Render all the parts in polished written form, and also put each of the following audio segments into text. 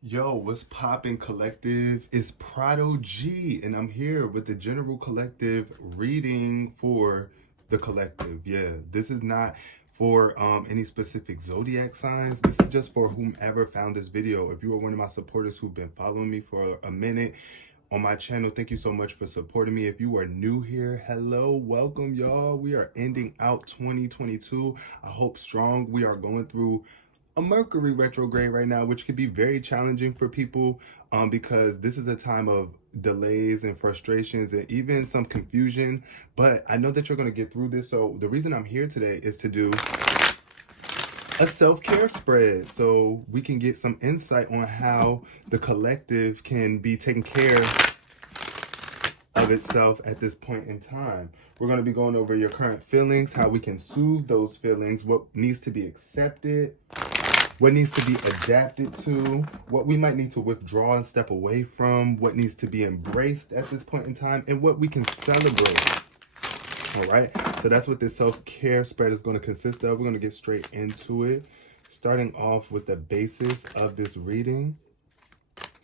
Yo, what's poppin', collective? It's Prado G, and I'm here with the general collective reading for the collective. Yeah, this is not for any specific zodiac signs. This is just for whomever found this video. If you are one of my supporters who've been following me for a minute on my channel, thank you so much for supporting me. If you are new here, hello, welcome, y'all. We are ending out 2022. I hope strong. We are going through a Mercury retrograde right now, which could be very challenging for people because this is a time of delays and frustrations and even some confusion. But I know that you're going to get through this. So the reason I'm here today is to do a self-care spread so we can get some insight on how the collective can be taking care of itself at this point in time. We're going to be going over your current feelings, how we can soothe those feelings, what needs to be accepted, what needs to be adapted to, what we might need to withdraw and step away from, what needs to be embraced at this point in time, and what we can celebrate. All right, so that's what this self-care spread is going to consist of. We're going to get straight into it, starting off with the basis of this reading.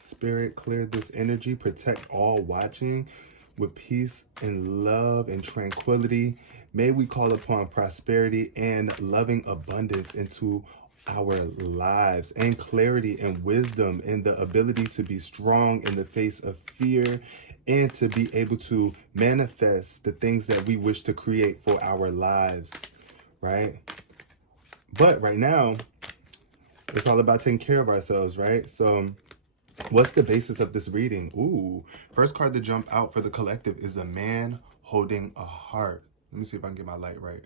Spirit, clear this energy, protect all watching with peace and love and tranquility. May we call upon prosperity and loving abundance into our lives, and clarity and wisdom and the ability to be strong in the face of fear and to be able to manifest the things that we wish to create for our lives, right? But right now, it's all about taking care of ourselves, right? So what's the basis of this reading? Ooh, first card to jump out for the collective is a man holding a heart. Let me see if I can get my light right.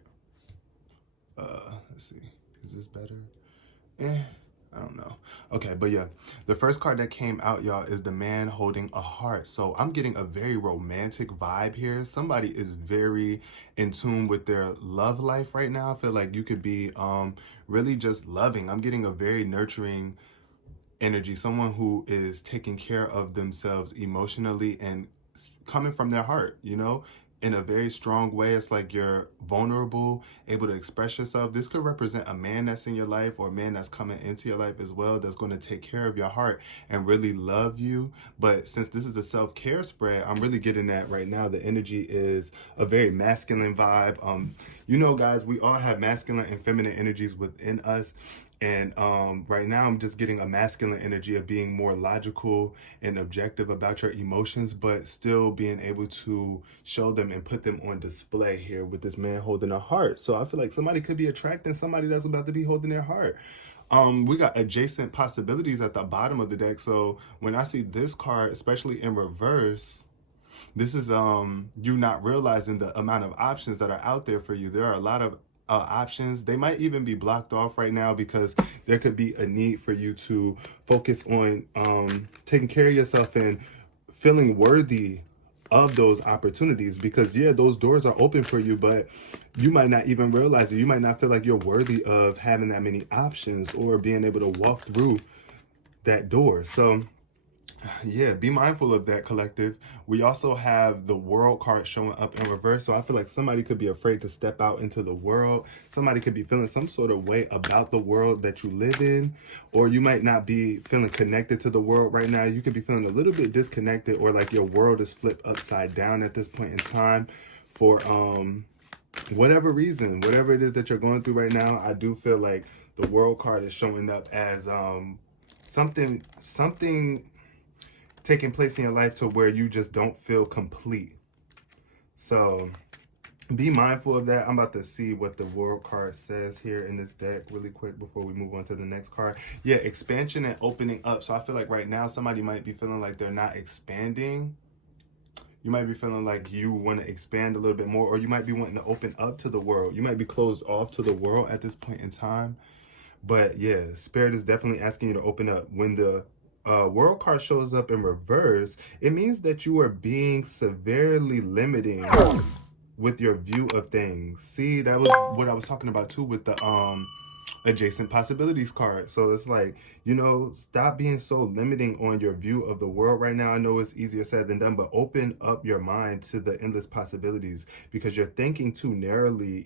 Let's see. Is this better? I don't know. Okay, but yeah, the first card that came out, y'all, is the man holding a heart. So I'm getting a very romantic vibe here. Somebody is very in tune with their love life right now. I feel like you could be really just loving. I'm getting a very nurturing energy, someone who is taking care of themselves emotionally and coming from their heart, you know, in a very strong way. It's like you're vulnerable, able to express yourself. This could represent a man that's in your life or a man that's coming into your life as well, that's going to take care of your heart and really love you. But since this is a self-care spread, I'm really getting that right now. The energy is a very masculine vibe. You know, guys, we all have masculine and feminine energies within us. And right now I'm just getting a masculine energy of being more logical and objective about your emotions, but still being able to show them and put them on display here with this man holding a heart. So I feel like somebody could be attracting somebody that's about to be holding their heart. We got adjacent possibilities at the bottom of the deck. So when I see this card, especially in reverse, this is you not realizing the amount of options that are out there for you. There are a lot of options. They might even be blocked off right now because there could be a need for you to focus on taking care of yourself and feeling worthy of those opportunities, because yeah, those doors are open for you, but you might not even realize it. You might not feel like you're worthy of having that many options or being able to walk through that door. So yeah, be mindful of that, collective. We also have the world card showing up in reverse. So I feel like somebody could be afraid to step out into the world. Somebody could be feeling some sort of way about the world that you live in, or you might not be feeling connected to the world right now. You could be feeling a little bit disconnected, or like your world is flipped upside down at this point in time for whatever reason, whatever it is that you're going through right now. I do feel like the world card is showing up as something taking place in your life to where you just don't feel complete. So be mindful of that. I'm about to see what the world card says here in this deck really quick before we move on to the next card. Yeah, expansion and opening up. So I feel like right now somebody might be feeling like they're not expanding. You might be feeling like you want to expand a little bit more, or you might be wanting to open up to the world. You might be closed off to the world at this point in time. But yeah, Spirit is definitely asking you to open up. When the world card shows up in reverse, it means that you are being severely limiting with your view of things. See, that was what I was talking about too with the adjacent possibilities card. So it's like, you know, stop being so limiting on your view of the world right now. I know it's easier said than done, but open up your mind to the endless possibilities, because you're thinking too narrowly,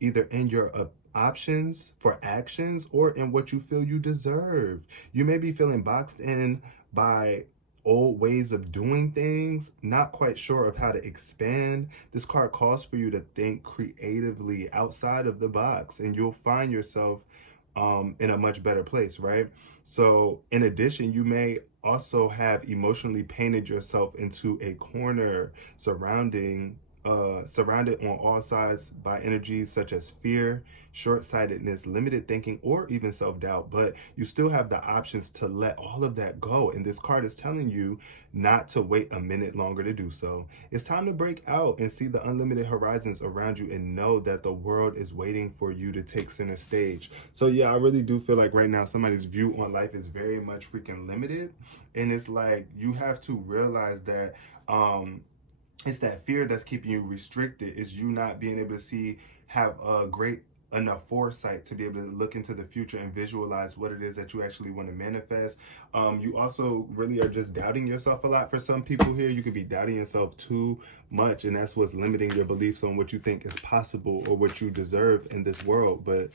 either in your options for actions or in what you feel you deserve. You may be feeling boxed in by old ways of doing things, not quite sure of how to expand. This card calls for you to think creatively outside of the box, and you'll find yourself in a much better place, right? So in addition, you may also have emotionally painted yourself into a corner surrounded on all sides by energies such as fear, short-sightedness, limited thinking, or even self-doubt. But you still have the options to let all of that go. And this card is telling you not to wait a minute longer to do so. It's time to break out and see the unlimited horizons around you and know that the world is waiting for you to take center stage. So yeah, I really do feel like right now somebody's view on life is very much freaking limited. And it's like you have to realize that it's that fear that's keeping you restricted. Is you not being able to have a great enough foresight to be able to look into the future and visualize what it is that you actually want to manifest. You also really are just doubting yourself a lot. For some people here, you could be doubting yourself too much, and that's what's limiting your beliefs on what you think is possible or what you deserve in this world. But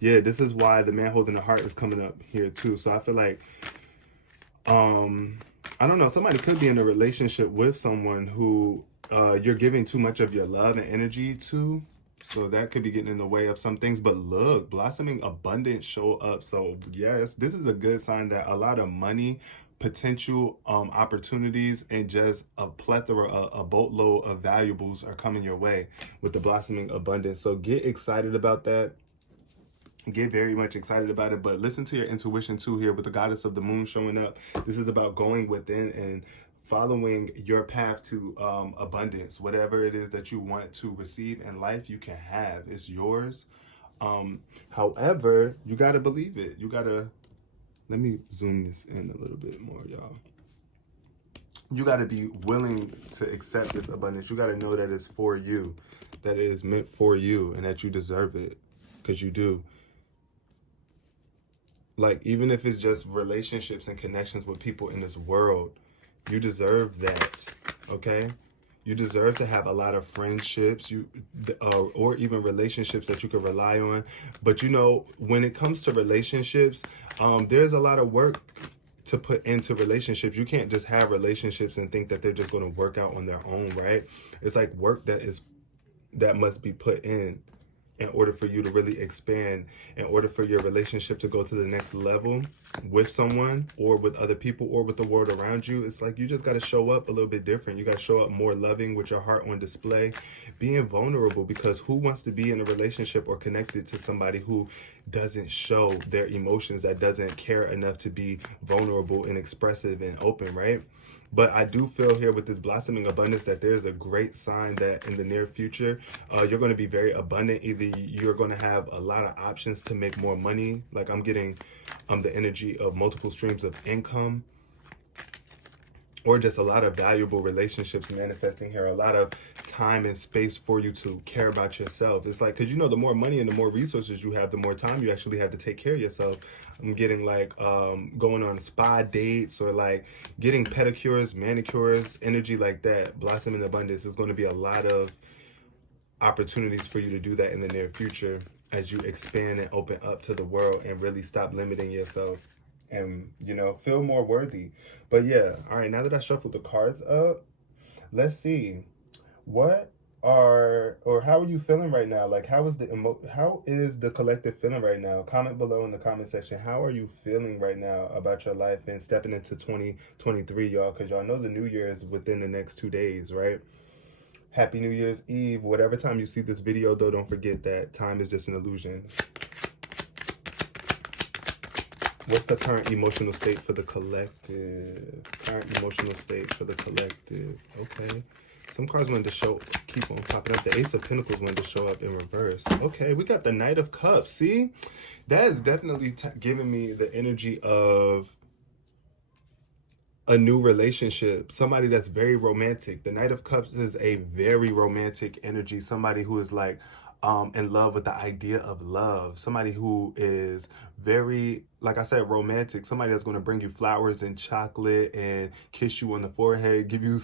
yeah, this is why the man holding the heart is coming up here too. So I feel like I don't know, somebody could be in a relationship with someone who you're giving too much of your love and energy to. So that could be getting in the way of some things. But look, blossoming abundance show up. So yes, this is a good sign that a lot of money, potential opportunities, and just a plethora, a boatload of valuables are coming your way with the blossoming abundance. So get excited about that. Get very much excited about it, but listen to your intuition too here with the goddess of the moon showing up. This is about going within and following your path to abundance. Whatever it is that you want to receive in life, you can have. It's yours. However, you got to believe it. You got to, let me zoom this in a little bit more, y'all. You got to be willing to accept this abundance. You got to know that it's for you, that it is meant for you, and that you deserve it, because you do. Like, even if it's just relationships and connections with people in this world, you deserve that, okay? You deserve to have a lot of friendships, or even relationships that you can rely on. But you know, when it comes to relationships, there's a lot of work to put into relationships. You can't just have relationships and think that they're just going to work out on their own, right? It's like work that must be put in order for you to really expand, in order for your relationship to go to the next level with someone or with other people or with the world around you. It's like you just got to show up a little bit different. You got to show up more loving, with your heart on display, being vulnerable, because who wants to be in a relationship or connected to somebody who doesn't show their emotions, that doesn't care enough to be vulnerable and expressive and open, right? But I do feel here with this blossoming abundance that there's a great sign that in the near future, you're going to be very abundant. Either you're going to have a lot of options to make more money. Like I'm getting the energy of multiple streams of income, or just a lot of valuable relationships manifesting here, a lot of time and space for you to care about yourself. It's like, because you know, the more money and the more resources you have, the more time you actually have to take care of yourself. I'm getting like going on spa dates, or like getting pedicures, manicures, energy like that. Blossoming abundance is going to be a lot of opportunities for you to do that in the near future as you expand and open up to the world and really stop limiting yourself and, you know, feel more worthy. But yeah, all right, now that I shuffled the cards up, let's see, how are you feeling right now? Like, how is the collective feeling right now? Comment below in the comment section. How are you feeling right now about your life and stepping into 2023, y'all? Because y'all know the new year is within the next 2 days, right? Happy New Year's Eve. Whatever time you see this video, though, don't forget that time is just an illusion. What's the current emotional state for the collective? Current emotional state for the collective. Okay. Some cards wanted to keep on popping up. The Ace of Pentacles wanted to show up in reverse. Okay, we got the Knight of Cups. See? That is definitely giving me the energy of a new relationship. Somebody that's very romantic. The Knight of Cups is a very romantic energy. Somebody who is like in love with the idea of love. Somebody who is very, like I said, romantic. Somebody that's going to bring you flowers and chocolate and kiss you on the forehead, give you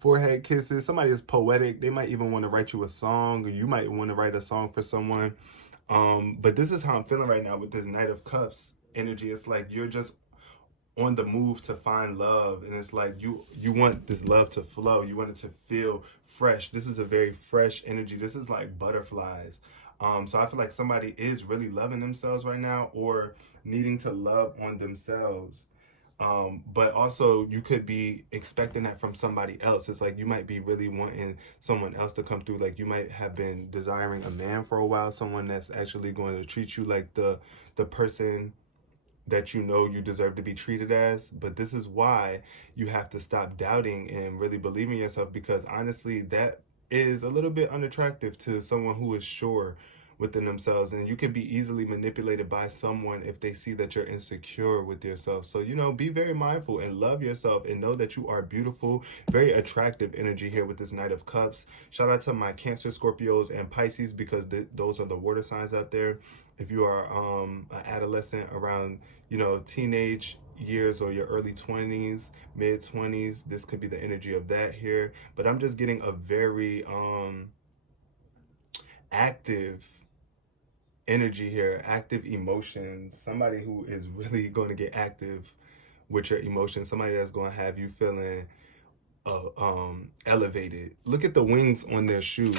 forehead kisses. Somebody that's poetic. They might even want to write you a song, or you might want to write a song for someone. But this is how I'm feeling right now with this Knight of Cups energy. It's like you're just on the move to find love, and it's like you want this love to flow, you want it to feel fresh. This is a very fresh energy. This is like butterflies. So I feel like somebody is really loving themselves right now, or needing to love on themselves. But also you could be expecting that from somebody else. It's like you might be really wanting someone else to come through. Like you might have been desiring a man for a while, someone that's actually going to treat you like the person that you know you deserve to be treated as. But this is why you have to stop doubting and really believing yourself, because honestly that is a little bit unattractive to someone who is sure within themselves, and you can be easily manipulated by someone if they see that you're insecure with yourself. So be very mindful and love yourself and know that you are beautiful. Very attractive energy here with this Knight of Cups. Shout out to my Cancer, Scorpios, and Pisces, because those are the water signs out there. If you are an adolescent around teenage years, or your early 20s, mid 20s, this could be the energy of that here. But I'm just getting a very active energy here, active emotions, somebody who is really going to get active with your emotions, somebody that's going to have you feeling elevated. Look at the wings on their shoe.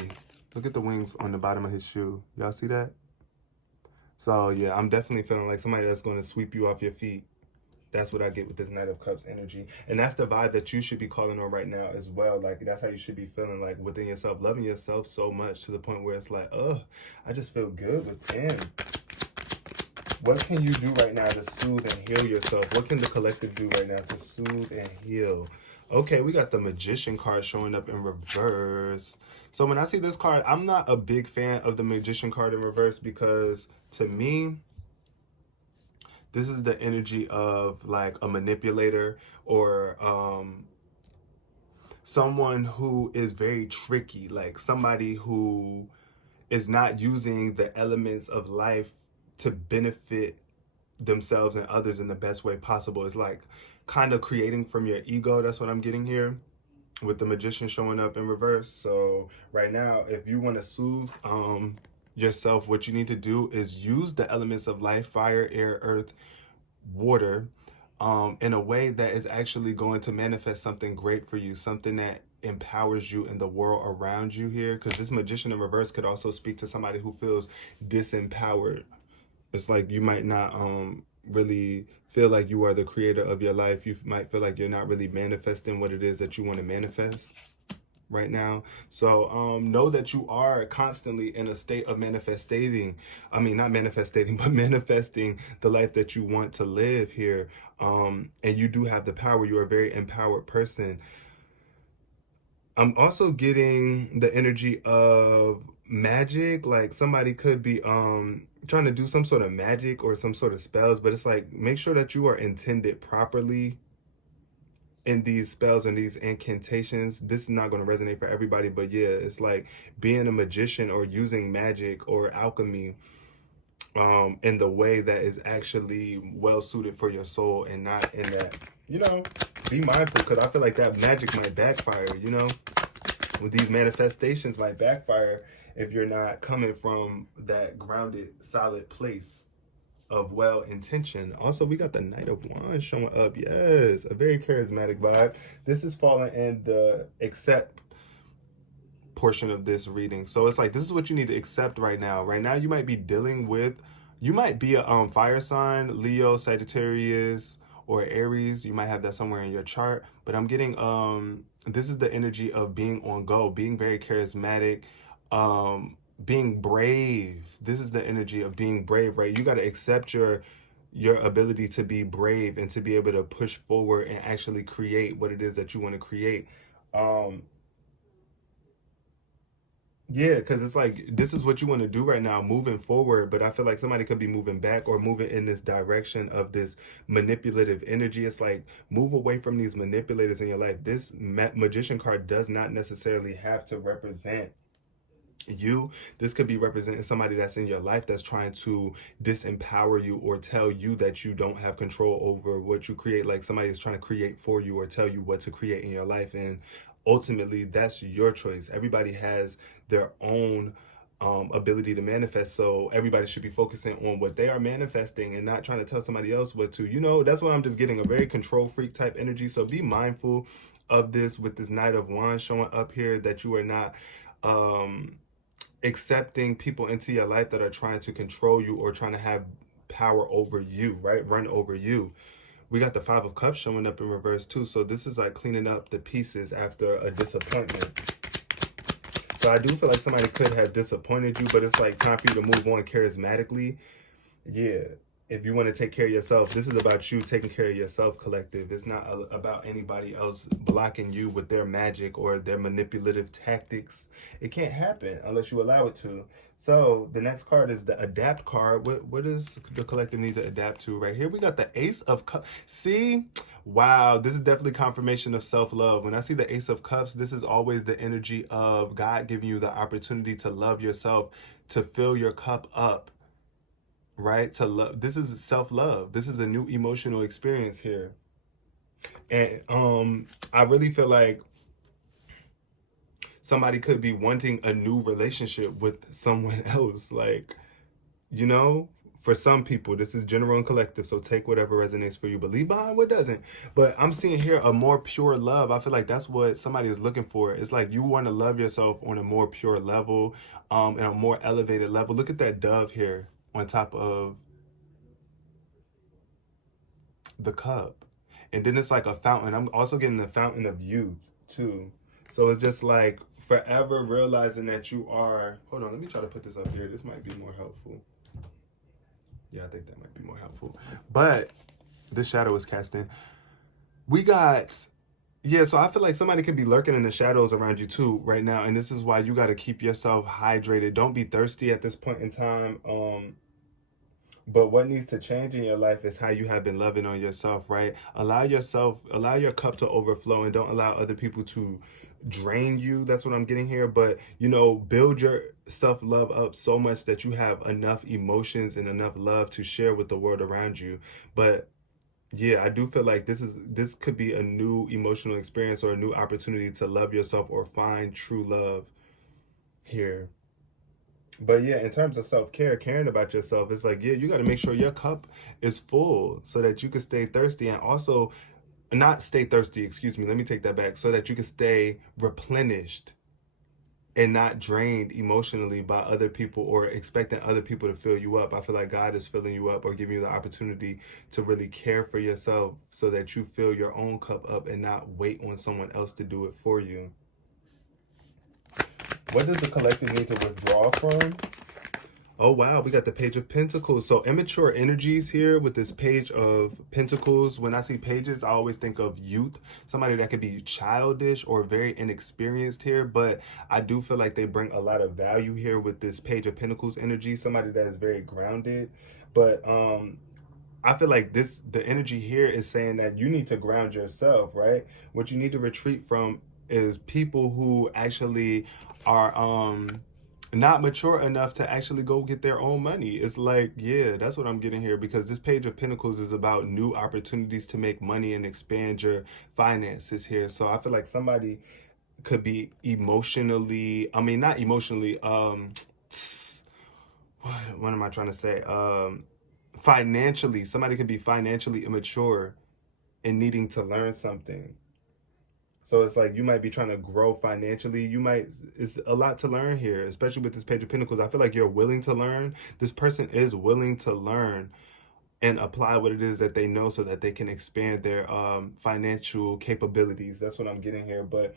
Look at the wings on the bottom of his shoe. Y'all see that? So yeah, I'm definitely feeling like somebody that's going to sweep you off your feet. That's what I get with this Knight of Cups energy. And that's the vibe that you should be calling on right now as well. Like, that's how you should be feeling, like, within yourself, loving yourself so much to the point where it's like, I just feel good within. What can you do right now to soothe and heal yourself? What can the collective do right now to soothe and heal? Okay, we got the Magician card showing up in reverse. So when I see this card, I'm not a big fan of the Magician card in reverse, because to me, this is the energy of like a manipulator, or someone who is very tricky, like somebody who is not using the elements of life to benefit themselves and others in the best way possible. It's like kind of creating from your ego. That's what I'm getting here with the Magician showing up in reverse. So right now, if you want to soothe yourself, what you need to do is use the elements of life, fire, air, earth, water, in a way that is actually going to manifest something great for you, something that empowers you in the world around you here. Because this Magician in reverse could also speak to somebody who feels disempowered. It's like you might not really feel like you are the creator of your life. You might feel like you're not really manifesting what it is that you want to manifest right now. So know that you are constantly in a state of manifesting. I mean, not manifesting, but manifesting the life that you want to live here. And you do have the power. You're a very empowered person. I'm also getting the energy of magic. Like somebody could be trying to do some sort of magic or some sort of spells, but it's like, make sure that you are intended properly in these spells and these incantations. This is not going to resonate for everybody, but yeah, it's like being a magician or using magic or alchemy in the way that is actually well suited for your soul, and not in that, be mindful, because I feel like that magic might backfire, with these manifestations might backfire if you're not coming from that grounded, solid place of well intention. Also, we got the Knight of Wands showing up. Yes, a very charismatic vibe. This is falling in the accept portion of this reading. So it's like, this is what you need to accept right now. Right now, you might be dealing with, you might be a fire sign, Leo, Sagittarius, or Aries. You might have that somewhere in your chart. But I'm getting, this is the energy of being on go, being very charismatic, being brave. This is the energy of being brave, right? You got to accept your ability to be brave and to be able to push forward and actually create what it is that you want to create. Yeah, because it's like, this is what you want to do right now, moving forward. But I feel like somebody could be moving back or moving in this direction of this manipulative energy. It's like, move away from these manipulators in your life. This Magician card does not necessarily have to represent you. This could be representing somebody that's in your life that's trying to disempower you or tell you that you don't have control over what you create. Like somebody is trying to create for you or tell you what to create in your life, and ultimately that's your choice. Everybody has their own ability to manifest. So everybody should be focusing on what they are manifesting and not trying to tell somebody else what to, that's what I'm just getting, a very control freak type energy. So be mindful of this with this Knight of Wands showing up here, that you are not accepting people into your life that are trying to control you or trying to have power over you, right? Run over you. We got the Five of Cups showing up in reverse too. So this is like cleaning up the pieces after a disappointment. So I do feel like somebody could have disappointed you, but it's like time for you to move on charismatically. Yeah. If you want to take care of yourself, this is about you taking care of yourself, collective. It's not about anybody else blocking you with their magic or their manipulative tactics. It can't happen unless you allow it to. So the next card is the adapt card. What does the collective need to adapt to? Right here we got the Ace of Cups. See, wow, this is definitely confirmation of self-love. When I see the Ace of Cups, this is always the energy of God giving you the opportunity to love yourself, to fill your cup up, right? To love. This is self-love. This is a new emotional experience here. And I really feel like somebody could be wanting a new relationship with someone else. Like, for some people, this is general and collective, so take whatever resonates for you, but leave behind what doesn't. But I'm seeing here a more pure love. I feel like that's what somebody is looking for. It's like you want to love yourself on a more pure level, and a more elevated level. Look at that dove here on top of the cup. And then it's like a fountain. I'm also getting the fountain of youth too. So it's just like forever realizing that you are, hold on, let me try to put this up here. This might be more helpful. Yeah, I think that might be more helpful. But this shadow is casting. We got, yeah, so I feel like somebody could be lurking in the shadows around you too right now. And this is why you got to keep yourself hydrated. Don't be thirsty at this point in time. But what needs to change in your life is how you have been loving on yourself, right? Allow your cup to overflow, and don't allow other people to drain you. That's what I'm getting here. But, build your self-love up so much that you have enough emotions and enough love to share with the world around you. But yeah, I do feel like this could be a new emotional experience or a new opportunity to love yourself or find true love here. But yeah, in terms of self-care, caring about yourself, it's like, yeah, you got to make sure your cup is full so that you can stay thirsty, and also not stay thirsty, excuse me, let me take that back, so that you can stay replenished and not drained emotionally by other people or expecting other people to fill you up. I feel like God is filling you up or giving you the opportunity to really care for yourself so that you fill your own cup up and not wait on someone else to do it for you. What does the collective need to withdraw from? Oh, wow. We got the Page of Pentacles. So immature energies here with this Page of Pentacles. When I see pages, I always think of youth. Somebody that could be childish or very inexperienced here. But I do feel like they bring a lot of value here with this Page of Pentacles energy. Somebody that is very grounded. But I feel like the energy here is saying that you need to ground yourself, right? What you need to retreat from is people who actually are not mature enough to actually go get their own money. It's like, yeah, that's what I'm getting here, because this Page of Pentacles is about new opportunities to make money and expand your finances here. So I feel like somebody could be emotionally, I mean, not emotionally, what am I trying to say? Financially, somebody could be financially immature and needing to learn something. So it's like you might be trying to grow financially. It's a lot to learn here, especially with this Page of Pentacles. I feel like you're willing to learn. This person is willing to learn and apply what it is that they know so that they can expand their financial capabilities. That's what I'm getting here. But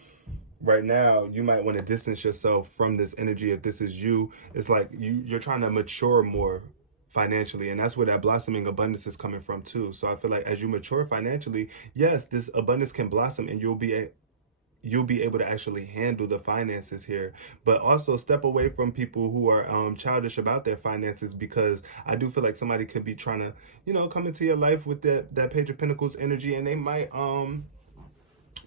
right now, you might want to distance yourself from this energy. If this is you, it's like you're trying to mature more financially, and that's where that blossoming abundance is coming from too. So I feel like as you mature financially, yes, this abundance can blossom, and you'll be able to actually handle the finances here. But also step away from people who are childish about their finances, because I do feel like somebody could be trying to come into your life with that Page of Pentacles energy, and they might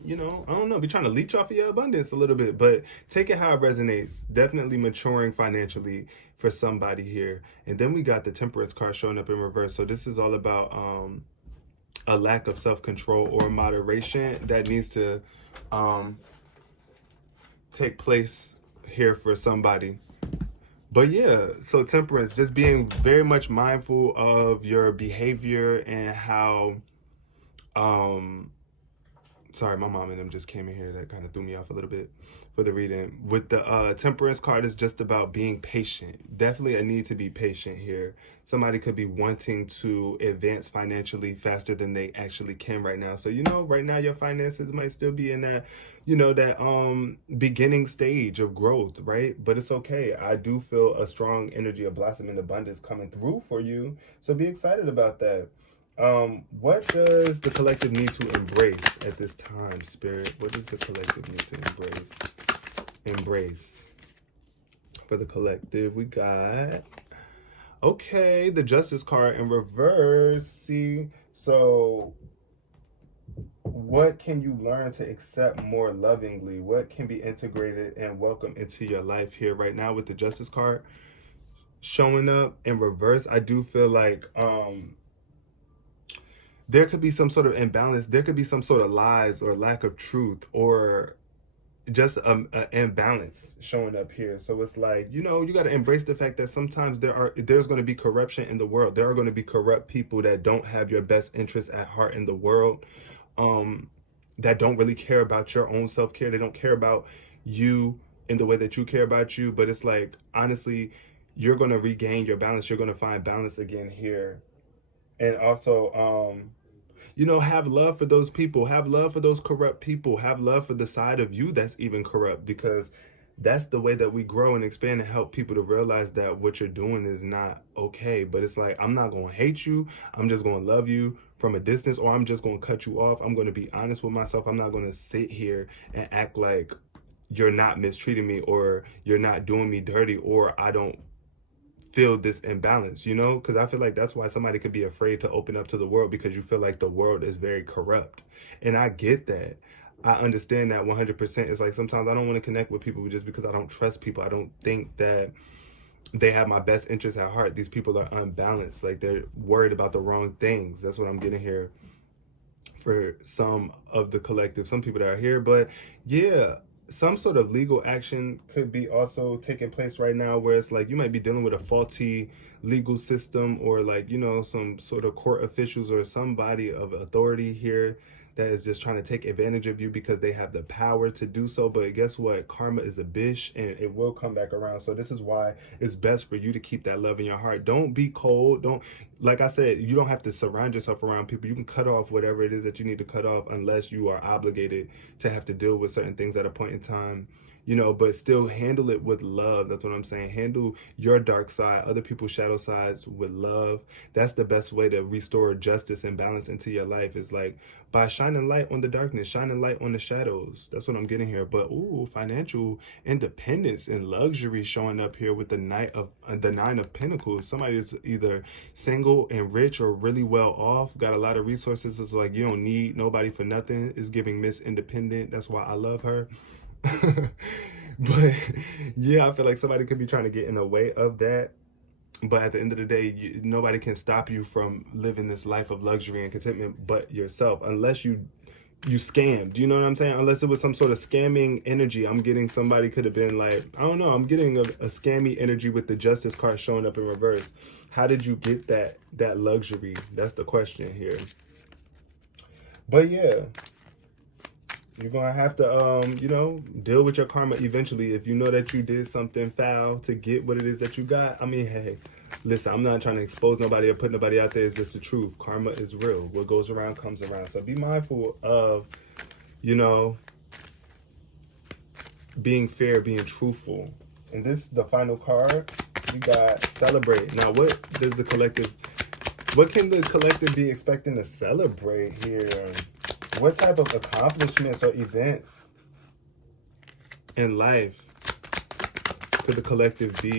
I don't know, be trying to leech off of your abundance a little bit. But take it how it resonates. Definitely maturing financially for somebody here. And then we got the Temperance card showing up in reverse. So this is all about a lack of self-control or moderation that needs to take place here for somebody. But yeah, so temperance, just being very much mindful of your behavior and how um sorry, my mom and them just came in here. That kind of threw me off a little bit for the reading. With the temperance card, is just about being patient. Definitely a need to be patient here. Somebody could be wanting to advance financially faster than they actually can right now. So, right now your finances might still be in that, that beginning stage of growth, right? But it's okay. I do feel a strong energy of blossom and abundance coming through for you. So be excited about that. What does the collective need to embrace at this time, Spirit? What does the collective need to embrace? Embrace. For the collective, we got, okay, the Justice card in reverse. See, so what can you learn to accept more lovingly? What can be integrated and welcomed into your life here right now with the Justice card showing up in reverse? I do feel like there could be some sort of imbalance. There could be some sort of lies or lack of truth or just an imbalance showing up here. So it's like, you got to embrace the fact that sometimes there's going to be corruption in the world. There are going to be corrupt people that don't have your best interests at heart in the world, that don't really care about your own self-care. They don't care about you in the way that you care about you. But it's like, honestly, you're going to regain your balance. You're going to find balance again here. And also, have love for those people, have love for those corrupt people, have love for the side of you that's even corrupt, because that's the way that we grow and expand and help people to realize that what you're doing is not okay. But it's like, I'm not going to hate you. I'm just going to love you from a distance, or I'm just going to cut you off. I'm going to be honest with myself. I'm not going to sit here and act like you're not mistreating me or you're not doing me dirty or I don't feel this imbalance, because I feel like that's why somebody could be afraid to open up to the world, because you feel like the world is very corrupt. And I get that. I understand that 100%. It's like sometimes I don't want to connect with people just because I don't trust people. I don't think that they have my best interests at heart. These people are unbalanced. Like, they're worried about the wrong things. That's what I'm getting here for some of the collective, some people that are here. But yeah, some sort of legal action could be also taking place right now, where it's like you might be dealing with a faulty legal system, or like, some sort of court officials or somebody of authority here that is just trying to take advantage of you because they have the power to do so. But guess what? Karma is a bitch and it will come back around. So this is why it's best for you to keep that love in your heart. Don't be cold. Like I said, you don't have to surround yourself around people. You can cut off whatever it is that you need to cut off, unless you are obligated to have to deal with certain things at a point in time. But still handle it with love. That's what I'm saying. Handle your dark side, other people's shadow sides with love. That's the best way to restore justice and balance into your life, is like by shining light on the darkness, shining light on the shadows. That's what I'm getting here. But financial independence and luxury showing up here with the Nine of Pentacles. Somebody is either single and rich or really well off, got a lot of resources. It's like you don't need nobody for nothing. Is giving Miss Independent. That's why I love her. But yeah, I feel like somebody could be trying to get in the way of that. But at the end of the day, nobody can stop you from living this life of luxury and contentment but yourself, unless you scammed. You know what I'm saying? Unless it was some sort of scamming energy. I'm getting somebody could have been like, I don't know, I'm getting a scammy energy with the Justice card showing up in reverse. How did you get that luxury? That's the question here. But yeah, you're going to have to, deal with your karma eventually. If you know that you did something foul to get what it is that you got. I mean, hey, listen, I'm not trying to expose nobody or put nobody out there. It's just the truth. Karma is real. What goes around comes around. So be mindful of, being fair, being truthful. And this is the final card. You got celebrate. Now, what can the collective be expecting to celebrate here? What type of accomplishments or events in life could the collective be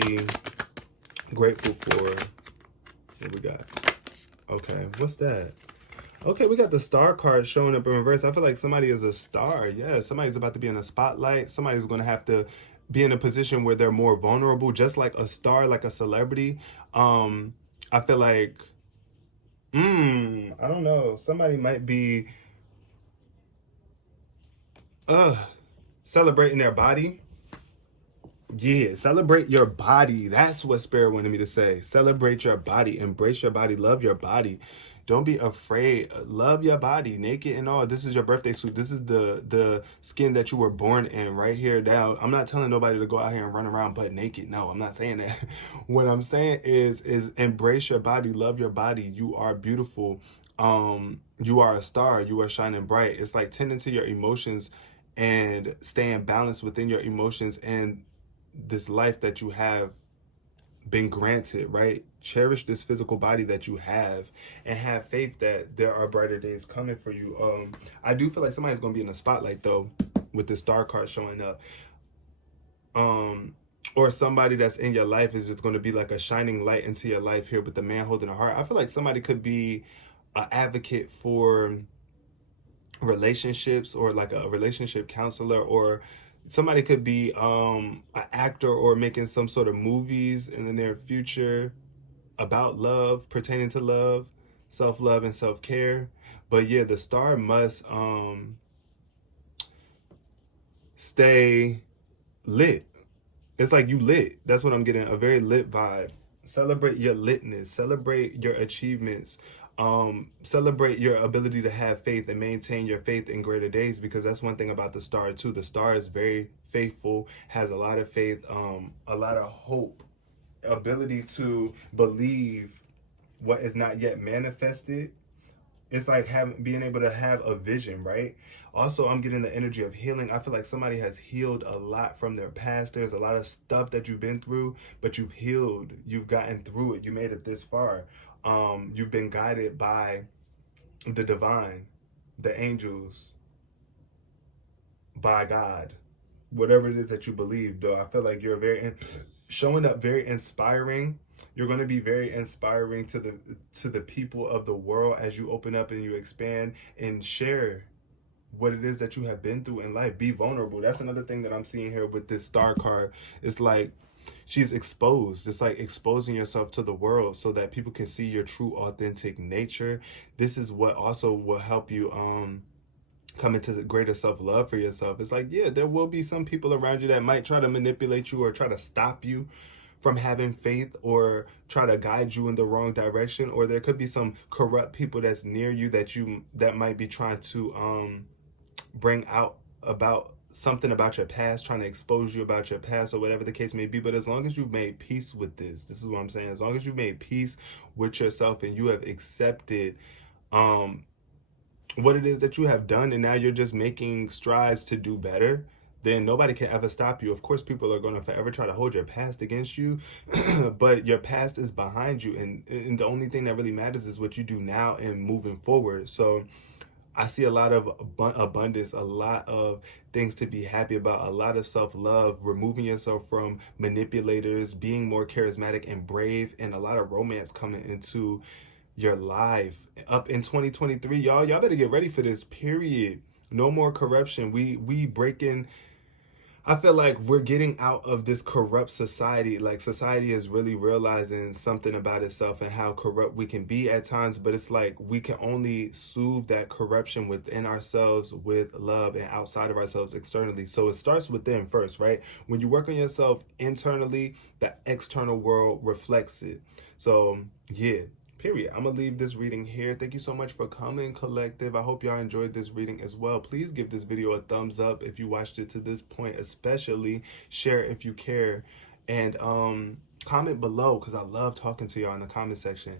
grateful for? What we got? Okay, what's that? Okay, we got the star card showing up in reverse. I feel like somebody is a star. Yeah, somebody's about to be in a spotlight. Somebody's going to have to be in a position where they're more vulnerable, just like a star, like a celebrity. I feel like, I don't know. Somebody might be celebrating their body. Yeah, celebrate your body. That's what Spirit wanted me to say. Celebrate your body. Embrace your body. Love your body. Don't be afraid. Love your body, naked and all. This is your birthday suit. This is the skin that you were born in right here. Now, I'm not telling nobody to go out here and run around butt naked. No, I'm not saying that. What I'm saying is embrace your body. Love your body. You are beautiful. You are a star. You are shining bright. It's like tending to your emotions and staying balanced within your emotions and this life that you have been granted, right? Cherish this physical body that you have and have faith that there are brighter days coming for you. I do feel like somebody's gonna be in the spotlight though with the star card showing up. Or somebody that's in your life is just gonna be like a shining light into your life here with the man holding a heart. I feel like somebody could be an advocate for relationships or like a relationship counselor, or somebody could be an actor or making some sort of movies in the near future about love, pertaining to love, self-love and self-care. But yeah, the star must stay lit. It's like you lit. That's what I'm getting, a very lit vibe. Celebrate your litness, celebrate your achievements, celebrate your ability to have faith and maintain your faith in greater days, because that's one thing about the star too. The star is very faithful, has a lot of faith, a lot of hope, ability to believe what is not yet manifested. It's like being able to have a vision, right? Also, I'm getting the energy of healing. I feel like somebody has healed a lot from their past. There's a lot of stuff that you've been through, but you've healed. You've gotten through it. You made it this far. You've been guided by the divine, the angels, by God, whatever it is that you believe. Though I feel like you're showing up very inspiring. You're going to be very inspiring to the people of the world as you open up and you expand and share what it is that you have been through in life. Be vulnerable. That's another thing that I'm seeing here with this star card. It's like she's exposed. It's like exposing yourself to the world so that people can see your true authentic nature. This is what also will help you come into the greater self-love for yourself. It's like, yeah, there will be some people around you that might try to manipulate you or try to stop you from having faith or try to guide you in the wrong direction, or there could be some corrupt people that's near you that might be trying to bring out about something about your past, trying to expose you about your past or whatever the case may be. But as long as you've made peace with this is what I'm saying, as long as you've made peace with yourself and you have accepted what it is that you have done, and now you're just making strides to do better, then nobody can ever stop you. Of course, people are going to forever try to hold your past against you, but your past is behind you, and the only thing that really matters is what you do now and moving forward. So I see a lot of abundance, a lot of things to be happy about, a lot of self-love, removing yourself from manipulators, being more charismatic and brave, and a lot of romance coming into your life up in 2023. Y'all better get ready for this, period. No more corruption. We breaking, I feel like we're getting out of this corrupt society. Like, society is really realizing something about itself and how corrupt we can be at times, but it's like we can only soothe that corruption within ourselves with love, and outside of ourselves externally. So it starts within first, right? When you work on yourself internally, the external world reflects it. So yeah, period. I'm gonna leave this reading here. Thank you so much for coming, collective. I hope y'all enjoyed this reading as well. Please give this video a thumbs up if you watched it to this point, especially share if you care, and comment below, because I love talking to y'all in the comment section.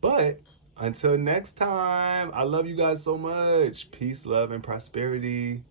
But until next time, I love you guys so much. Peace, love, and prosperity.